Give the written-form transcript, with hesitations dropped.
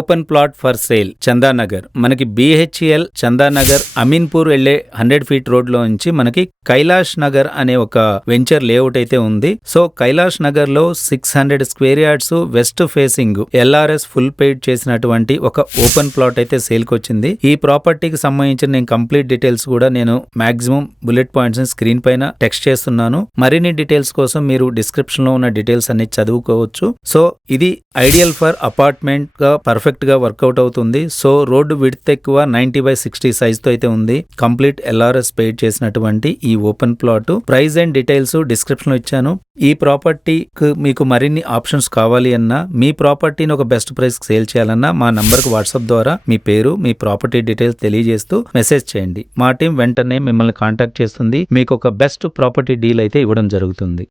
Open plot for sale Chandanagar. మనకి BHEL Chandanagar Ameenpur వెళ్లే 100 feet road లో నుంచి మనకి కైలాష్ నగర్ అనే ఒక వెంచర్ లేఅవుట్ అయితే ఉంది. సో కైలాష్ నగర్ లో 600 square yards west facing LRS full paid చేసినటువంటి ఒక ఓపెన్ ప్లాట్ అయితే సేల్ కి వచ్చింది. ఈ ప్రాపర్టీకి సంబంధించిన నేను కంప్లీట్ డీటెయిల్స్ కూడా నేను మాక్సిమం బుల్లెట్ పాయింట్స్ స్క్రీన్ పైన టెక్స్ట్ చేస్తున్నాను. మరిన్ని డీటెయిల్స్ కోసం మీరు డిస్క్రిప్షన్ లో ఉన్న డీటెయిల్స్ అన్ని చదువుకోవచ్చు. సో ఇది ఐడియల్ ఫర్ అపార్ట్మెంట్ గా పర్ఫెక్ట్ గా వర్కౌట్ అవుతుంది. సో రోడ్డు విడ్త్ ఎక్కువ 90/60 సైజ్ తో అయితే ఉంది. కంప్లీట్ LRS పెయిడ్ చేసినటువంటి ఈ open plot price and details description లో ఇచ్చాను. ఈ ప్రాపర్టీకి మీకు మరిన్ని ఆప్షన్స్ కావాలి అన్నా, మీ ప్రాపర్టీని ఒక బెస్ట్ ప్రైస్ సేల్ చేయాలన్నా మా నంబర్ కు వాట్సాప్ ద్వారా మీ పేరు, మీ ప్రాపర్టీ డీటెయిల్స్ తెలియజేస్తూ మెసేజ్ చేయండి. మా టీం వెంటనే మిమ్మల్ని కాంటాక్ట్ చేస్తుంది. మీకు ఒక బెస్ట్ ప్రాపర్టీ డీల్ అయితే ఇవ్వడం జరుగుతుంది.